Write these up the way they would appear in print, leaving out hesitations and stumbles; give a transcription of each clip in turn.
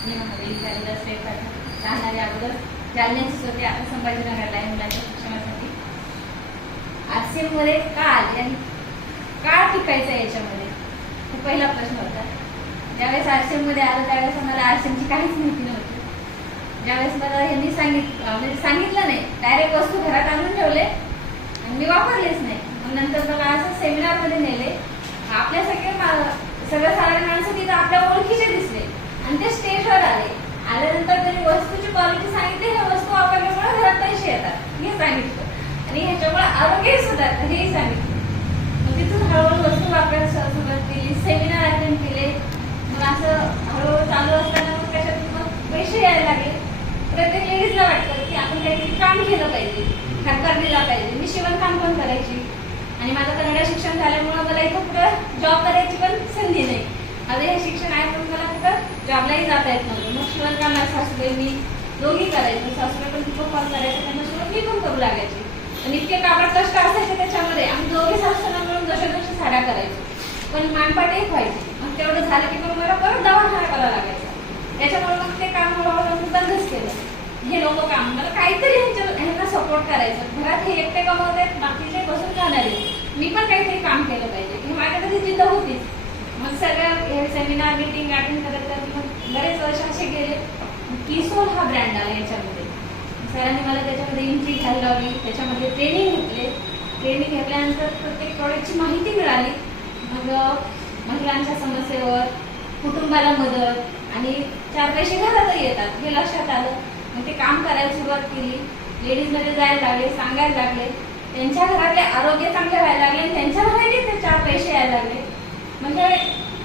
मी महादेवी कालिदास पाटील राहणारे अगोदर जालन्याचीच होते, आता संभाजीनगरला आहे मुलांच्या शिक्षणासाठी. आरसीएम मध्ये का आले आणि का टिकायचं याच्यामध्ये, हा पहिला प्रश्न होता. ज्यावेळेस आरसीएम मध्ये आलं त्यावेळेस मला आरसीएमची काहीच माहिती नव्हती. ज्यावेळेस मला यांनी सांगितलं नाही, डायरेक्ट वस्तू घरात आणून ठेवले आणि मी वापरलेच नाही. मग नंतर मला असं सेमिनार मध्ये नेले. आपल्या सर्वसाधारण माणसं तिथं आपल्या ओळखीचे दिसले आणि ते स्टेजवर आल्यानंतर त्यांनी वस्तूची क्वालिटी सांगितली. ह्या वस्तू वापरल्यामुळे घरात पैसे येतात हे सांगितलं आणि ह्याच्यामुळे आरोग्यही सुधारतं हेही सांगितलं. मग तिथून हळूहळू वस्तू वापरायला सुरुवात केली, सेमिनार अटेंड केले. मग असं हळूहळू चालू असताना मग त्याच्यातून मग पैसे यायला लागले. प्रत्येक लेडीजला वाटतं की आपण काहीतरी काम केलं पाहिजे, हातभार दिला पाहिजे. मी शिवणकाम पण करायची आणि माझं कन्नड शिक्षण झाल्यामुळे मला इथं कुठं जॉब करायची पण संधी नाही. माझं हे शिक्षण आहे पण मला कुठं जॉबलाही जाता येत नव्हतं. मग शिवणकाम माझ्या सासूबाई मी दोघी करायचो. सासूबाई पण खूप कॉल करायचं, त्यांच्यासोबत मी पण करू लागायची. आणि इतके काबाड कष्ट असायचे त्याच्यामध्ये. आम्ही दोघे सासूला मिळून जशा साड्या करायचो, पण मानपाट एक व्हायची. मग तेवढं झालं की मग मला परत दवाखाना करावा लागायचा. त्याच्यामुळे मग ते काम हळूहळू बंदच केलं. हे लोक काम मला काहीतरी ह्यांना सपोर्ट करायचं. घरात हे एकटे कमवत आहेत, बाकीचे बसून जाणारे, मी पण काहीतरी काम केलं पाहिजे ही माझ्याकडे जिद्द होतीच. मग सगळं हे सेमिनार मीटिंग अटेंड करत मग बरेच वर्ष असे गेले. किसोल हा ब्रँड आला याच्यामध्ये. सरांनी मला त्याच्यामध्ये एंट्री घ्यायला लावली, त्याच्यामध्ये ट्रेनिंग घेतले. ट्रेनिंग घेतल्यानंतर प्रत्येक प्रॉडक्टची माहिती मिळाली. मग महिलांच्या समस्येवर, कुटुंबाला मदत आणि 4 पैसे घरातही येतात हे लक्षात आलं. मग ते काम करायला सुरुवात केली. लेडीजमध्ये जायला लागले, सांगायला लागले. त्यांच्या घरातले आरोग्य चांगले व्हायला लागले आणि त्यांच्या घरातही ते 4 पैसे यायला लागले. म्हणजे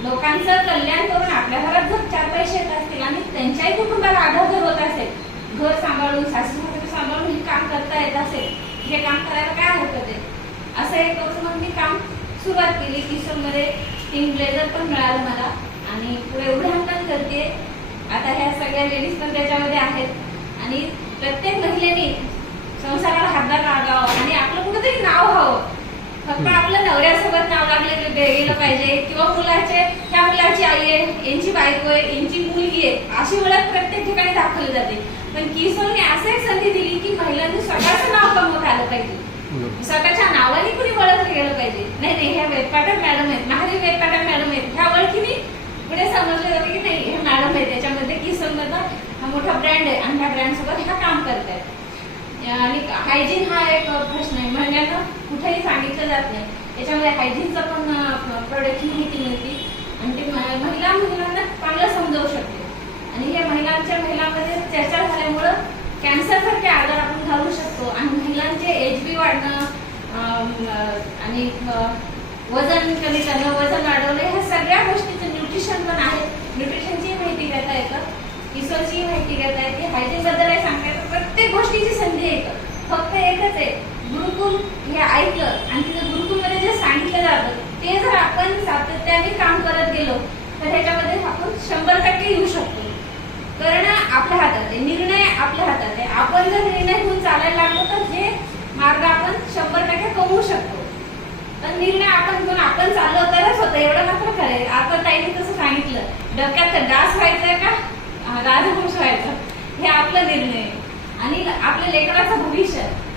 लोकांचं कल्याण करून आपल्या घरात जर 4 पैसे येत असतील आणि त्यांच्याही कुटुंबाला आधार होत असेल, घर सांभाळून सासू सांभाळून हे काम करता येत असेल, हे काम करायला काय हरकत आहे. असं हे करून मग मी काम सुरुवात केली. किशोरमध्ये टीम ब्लेझर पण मिळालं मला आणि पुढे उड्डाण करते. आता ह्या सगळ्या लेडीज पण त्याच्यामध्ये आहेत आणि प्रत्येक महिलेने संसाराला हातभार लागावा आणि आपलं कुठेतरी नाव व्हावं. फक्त आपलं नवऱ्यासोबत नाव लागलं गेलं पाहिजे किंवा ह्या मुलाची आई आहे, यांची बायको आहे, यांची मुलगी आहे, अशी ओळख प्रत्येक ठिकाणी दाखवली जाते. पण किसोलने असं एक संधी दिली की महिलांनी स्वतःचं नाव कमवत आलं पाहिजे, स्वतःच्या नावाने कुणी ओळखलं गेलं पाहिजे. नाही ह्या वेदपाठक मॅडम आहेत, महादेव वेदपाठक मॅडम आहेत, ह्या ओळखीने पुढे समजलं जाते की नाही हे मॅडम आहे. त्याच्यामध्ये किसोलमधला हा मोठा ब्रँड आहे आणि ह्या ब्रँड सोबत ह्या काम करतायत. आणि हायजीन हा एक प्रश्न आहे, महिलांना कुठेही सांगितलं जात नाही. याच्यामध्ये हायजीनचं पण प्रोडक्टची माहिती मिळते आणि ते महिलांना चांगलं समजावू शकते. आणि हे महिलांमध्ये चर्चा झाल्यामुळं कॅन्सरसारखे आजार आपण घालू शकतो आणि महिलांचे एचबी वाढणं आणि वजन कमी करणं, वजन वाढवणं, ह्या सगळ्या गोष्टीचं न्यूट्रिशन पण आहे. न्यूट्रिशनची माहिती घेता येतं, किशोरची माहिती घेता येते, हायजीन बद्दलही सांगता येतं. प्रत्येक गोष्टीची संधी येतं. फक्त एकच आहे, गुरुकुल हे ऐकलं आणि तिथं गुरुकुलमध्ये जे सांगितलं जातं ते जर आपण सातत्याने काम करत गेलो तर ह्याच्यामध्ये आपण 100% येऊ शकतो. करणं आपल्या हातात आहे, निर्णय आपल्या हातात आहे. आपण जर निर्णय घेऊन चालायला लागलो तर हे मार्ग आपण 100% कमवू शकतो. पण निर्णय आपण घेऊन आपण चाललो तरच होतं, एवढं मात्र खरं. आता ताईने तसं सांगितलं, डोक्यात डास व्हायचंय का राजवंश व्हायचं हे आपला निर्णय आहे आणि आपल्या लेकराचं भविष्य.